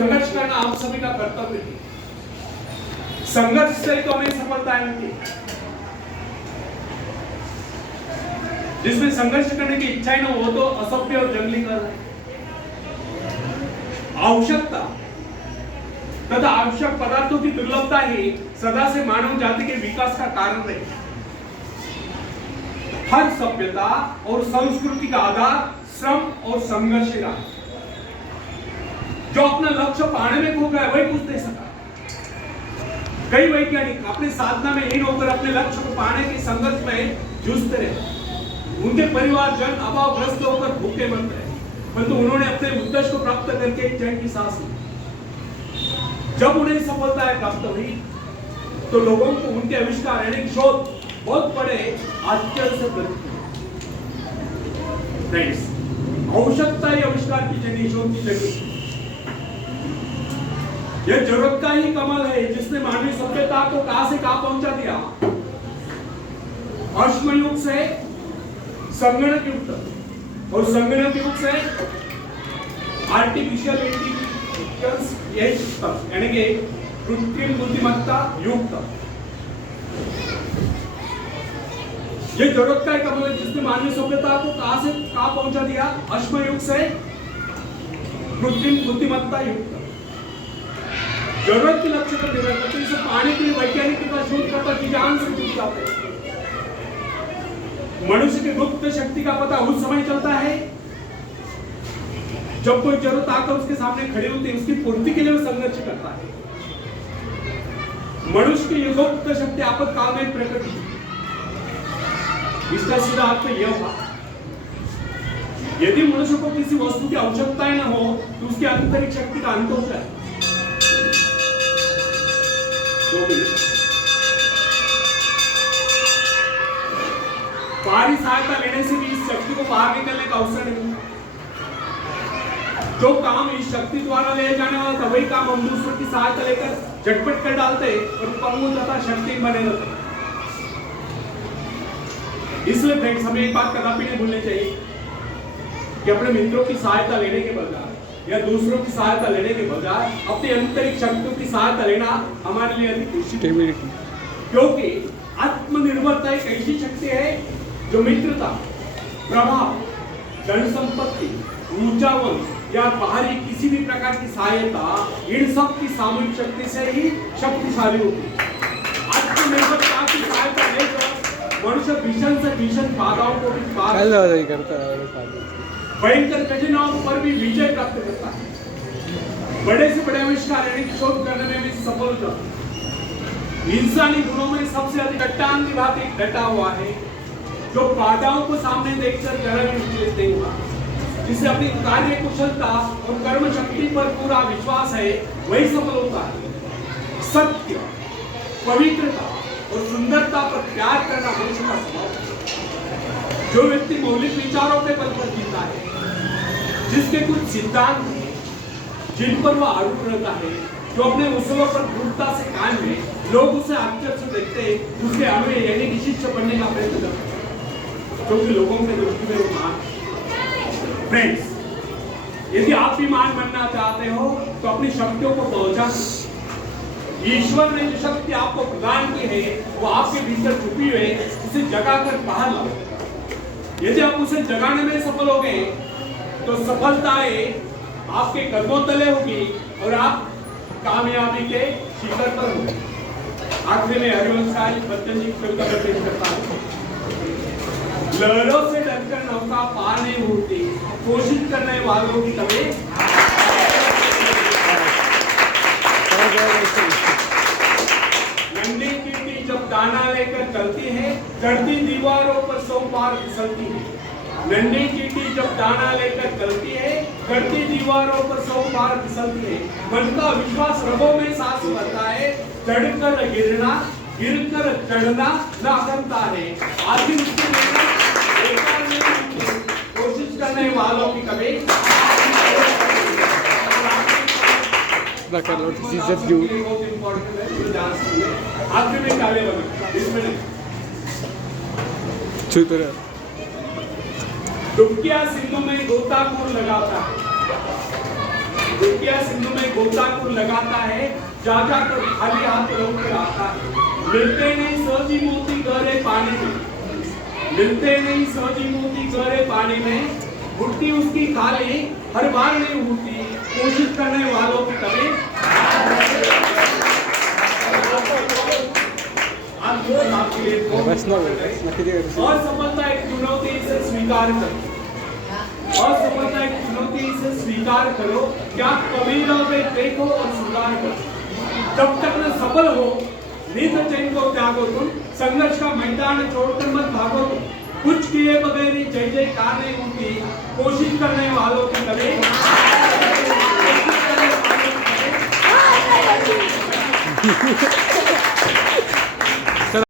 संघर्ष करना आप सभी का कर्तव्य है। संघर्ष से तो हमें सफलता मिलती है। जिसमें संघर्ष करने की इच्छा ही ना हो तो असभ्य और जंगली कर रहे हैं। आवश्यकता तथा आवश्यक पदार्थों की दुर्लभता ही सदा से मानव जाति के विकास का कारण रही। हर सभ्यता और संस्कृति का आधार श्रम और संघर्ष रहा। जो अपना लक्ष्य पाने में खो गया वही कुछ दे सका। कई वैज्ञानिक अपने साधना में लीन होकर अपने लक्ष्य को पाने के संघर्ष में जूझते रहे। उनके परिवारजन अभावग्रस्त होकर भूखे मरते रहे, परंतु उन्होंने अपने उद्देश्य को प्राप्त करके चैन की सांस ली। जब उन्हें सफलता प्राप्त हुई तो लोगों को उनके आविष्कार यानी शोध बहुत बड़े आश्चर्य से प्रतीत हुए। आवश्यकता ही आविष्कार की जगह शोध की जगह। यह जरूरत का ही कमाल है जिसने मानवीय सभ्यता को कहां से कहां पहुंचा दिया। अश्मयुग से संगणक युग तक और संगणक युग से आर्टिफिशियल इंटेलिजेंस यानी कि कृत्रिम बुद्धिमत्ता युग तक। ये जरूरत का कमाल है जिसने मानवीय सभ्यता को कहां से कहां पहुंचा दिया। अश्मयुग से कृत्रिम बुद्धिमत्ता युग तक। जरूरत के लक्ष्य पर निर्भर करते हैं। इसे पाने के लिए वैज्ञानिक का शोधकर्ता की जान से जुट जाते हैं। मनुष्य की गुप्त शक्ति का पता उस समय चलता है जब कोई जरूरत आकर उसके सामने खड़ी होती है। उसकी पूर्ति के लिए वो संघर्ष करता है। मनुष्य की गुप्त शक्ति आपातकाल में प्रकट हुई। इसका सीधा अर्थ यह हुआ, यदि मनुष्य को किसी वस्तु की आवश्यकता न हो तो उसकी आंतरिक शक्ति का अंत हो जाए। बाहरी सहायता लेने से भी इस शक्ति को बाहर निकलने का अवसर नहीं। जो काम इस शक्ति द्वारा ले जाने वाला था वही काम हम दूसरों की सहायता लेकर झटपट कर डालते और पंगु तथा शक्ति बने रहते। इसलिए फ्रेंड्स हमें एक बात कदापि नहीं भूलनी चाहिए कि अपने मित्रों की सहायता लेने के बजाय या दूसरों की सहायता लेने के बजाय अपनी आंतरिक शक्तियों की सहायता लेना हमारे लिए अधिक उचित है। क्योंकि आत्मनिर्भरता एक ऐसी शक्ति है जो मित्रता, प्रभाव, धन संपत्ति, ऊर्जावन या बाहरी किसी भी प्रकार की सहायता इन सब की सामूहिक शक्ति से ही शक्तिशाली होती है। आत्मनिर्भरता की सहायता लेकर मनुष्य भीषण से भीषण बाधाओं को भी पार करता है। भयंकर कठिनाइयों पर भी विजय प्राप्त करता है। बड़े से बड़े आविष्कार यानी शोध करने में भी सफल होता है। इंसानी गुणों में सबसे अधिक चट्टान की भांति डटा हुआ है जो बाधाओं को सामने देखकर जरा भी विचलित नहीं हुआ। जिसे अपनी कार्य कुशलता और कर्म शक्ति पर पूरा विश्वास है वही सफल होता है। सत्य, पवित्रता और सुंदरता पर प्यार करना मनुष्य का स्वभाव है। जो व्यक्ति मौलिक विचारों पे बल पर जीता है, जिसके कुछ सिद्धांत जिन पर वह आरूढ़ रहता है, जो अपने उसूलों पर दृढ़ता से कायम है, लोग उसे आश्चर्य से देखते हैं, उसके अनुयायी यानी कि शिष्य बनने का प्रयत्न करते हैं क्योंकि लोगों के दृष्टि में वो महान। फ्रेंड्स, यदि आप भी महान बनना चाहते हो तो अपनी शक्तियों को पहचानो। ईश्वर ने जो शक्ति आपको प्रदान की है वो आपके भीतर छुपी हुई है, उसे जगाकर बाहर लाओ। यदि आप उसे जगाने में सफल हो गए तो सफलताएं आपके कदमों तले होगी और आप कामयाबी के शिखर पर होंगे। आखिरी में हरिवंश बच्चन जी कविता पेश करता हूं। लहरों से डरकर नौका पार नहीं होती, कोशिश करने वालों की कभी नन्ही चींटी जब दाना लेकर चलती है, चढ़ती दीवारों पर 100 बार फिसलती है। नन्ही चींटी जब दाना लेकर चलती है, चढ़ती दीवारों पर 100 बार फिसलती है। मन का विश्वास रगों में सांस भरता है, चढ़कर गिरना, गिरकर चढ़ना न करता है। आखिर कोशिश करने वालों की कभी आखिर में काले डुबकिया सिंधु में गोताखोर लगाता है। दुखिया सिंधु में गोताखोर लगाता है, जा जाकर खाली हाथ लौट कर आता है। मिलते नहीं सोजी मोती गहरे पानी में, मिलते नहीं सोजी मोती गहरे पानी में, बुट्टी उसकी खाली हर बार नहीं होती, कोशिश करने वालों की कभी आपके लिए असफलता एक चुनौती, इसे स्वीकार करो। असफलता एक चुनौती, इसे स्वीकार करो। क्या कभी रहोगे देखो और सुधार करो। जब तक न सफल हो नींद चैन को त्यागो तुम, संघर्ष का मैदान छोड़कर मत भागो तुम। कुछ किए बगैर ही जय जयकार नहीं होती, कोशिश करने वालों की कभी कोशिश करने वालों की कभी